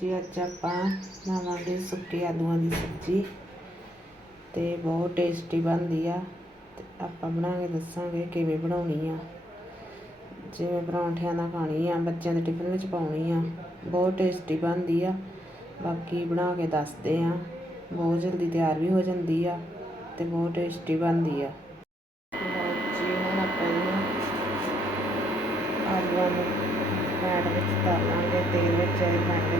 ਜੀ, ਅੱਜ ਆਪਾਂ ਬਣਾਵਾਂਗੇ ਸੁੱਕੇ ਆਲੂਆਂ ਦੀ ਸਬਜ਼ੀ ਤੇ ਬਹੁਤ ਟੇਸਟੀ ਬਣਦੀ ਆ ਤੇ ਆਪਾਂ ਬਣਾ ਕੇ ਦੱਸਾਂਗੇ ਕਿਵੇਂ ਬਣਾਉਣੀ ਆ। ਜਿਵੇਂ ਪਰੌਂਠਿਆਂ ਨਾਲ ਖਾਣੀ ਆ, ਬੱਚਿਆਂ ਦੇ ਟਿਫਨ ਵਿੱਚ ਪਾਉਣੀ ਆ, ਬਹੁਤ ਟੇਸਟੀ ਬਣਦੀ ਆ। ਬਾਕੀ ਬਣਾ ਕੇ ਦੱਸਦੇ ਆ, ਬਹੁਤ ਜਲਦੀ ਤਿਆਰ ਵੀ ਹੋ ਜਾਂਦੀ ਆ ਤੇ ਬਹੁਤ ਟੇਸਟੀ ਬਣਦੀ ਆ। ਜੀ, ਹੁਣ ਆਪਾਂ ਇਹਨੂੰ ਆਲੂਆਂ ਨੂੰ ਪੈਨ ਵਿੱਚ ਤਲ ਲਾਂਗੇ, ਤੇਲ ਵਿੱਚ ਪੈਨ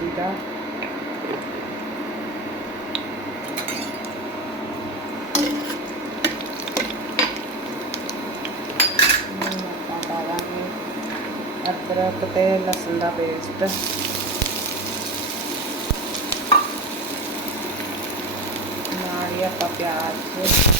ਮਿਰਚੀ ਦਾ ਹੁਣ ਆਪਾਂ ਪਾਵਾਂਗੇ ਅਦਰਕ ਤੇ ਲਸਣ ਦਾ ਪੇਸਟ ਨਾਲ ਹੀ ਆਪਾਂ ਪਿਆਜ਼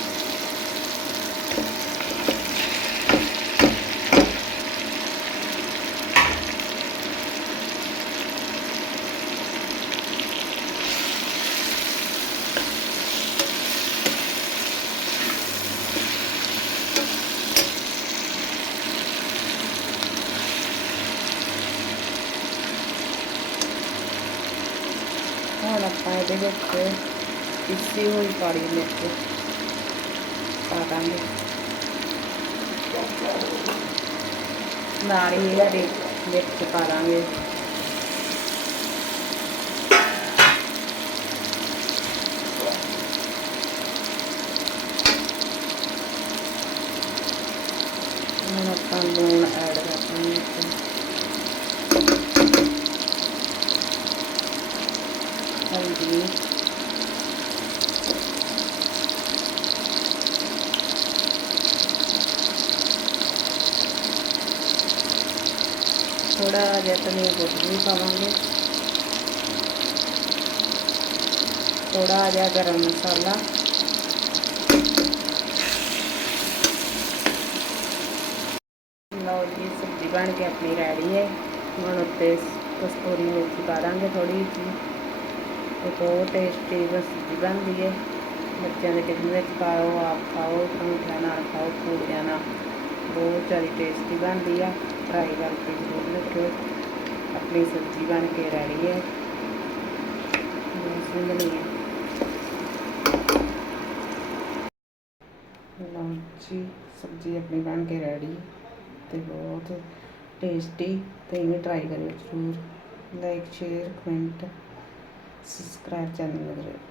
അപ്പായതൊക്കെ ഇസി പോയി പറയുന്നത് സാധാരണ നാളികേരെ ഇട്ട് പാടാങ്ങ് മൊത്തം ആഡ് ആക്കാം ਜਿਹਾ ਧਨੀਆ ਗੁੱਡ ਵੀ ਪਾਵਾਂਗੇ ਥੋੜਾ ਜਿਹਾ ਗਰਮ ਮਸਾਲਾ ਲਓ ਜੀ ਸਬਜ਼ੀ ਬਣ ਕੇ ਆਪਣੀ ਰੈਡੀ ਹੈ ਹੁਣ ਉੱਤੇ ਕਸਤੂਰੀ ਮੇਥੀ ਪਾ ਦਾਂਗੇ ਥੋੜੀ ਜਿਹੀ ਤੇ ਬਹੁਤ ਟੇਸਟੀ ਸਬਜ਼ੀ ਬਣਦੀ ਹੈ ਬੱਚਿਆਂ ਦੇ ਟਿਫਿਨ ਵਿੱਚ ਪਾਓ ਆਪ ਖਾਓ, ਪਰੌਂਠਿਆਂ ਨਾਲ ਖਾਓ, ਪੂੜੀਆਂ ਨਾਲ। ਬਹੁਤ ਜ਼ਿਆਦਾ ਟੇਸਟੀ ਬਣਦੀ ਆ। ਟਰਾਈ ਕਰਕੇ ਜ਼ਰੂਰ ਦੇਖਿਓ। ਆਪਣੀ ਸਬਜ਼ੀ ਬਣ ਕੇ ਰੈਡੀ ਹੈ ਬਹੁਤ ਸੋਹਣੀ ਹੈ ਲਓ ਜੀ ਸਬਜ਼ੀ ਆਪਣੀ ਬਣ ਕੇ ਰੈਡੀ ਤੇ ਬਹੁਤ ਟੇਸਟੀ ਤੇ ਇਹ ਟਰਾਈ ਕਰਿਓ ਜ਼ਰੂਰ। ਲਾਈਕ ਸ਼ੇਅਰ ਕਮੈਂਟ സബ്സ്ക്രൈബ് ചെയ്യാൻ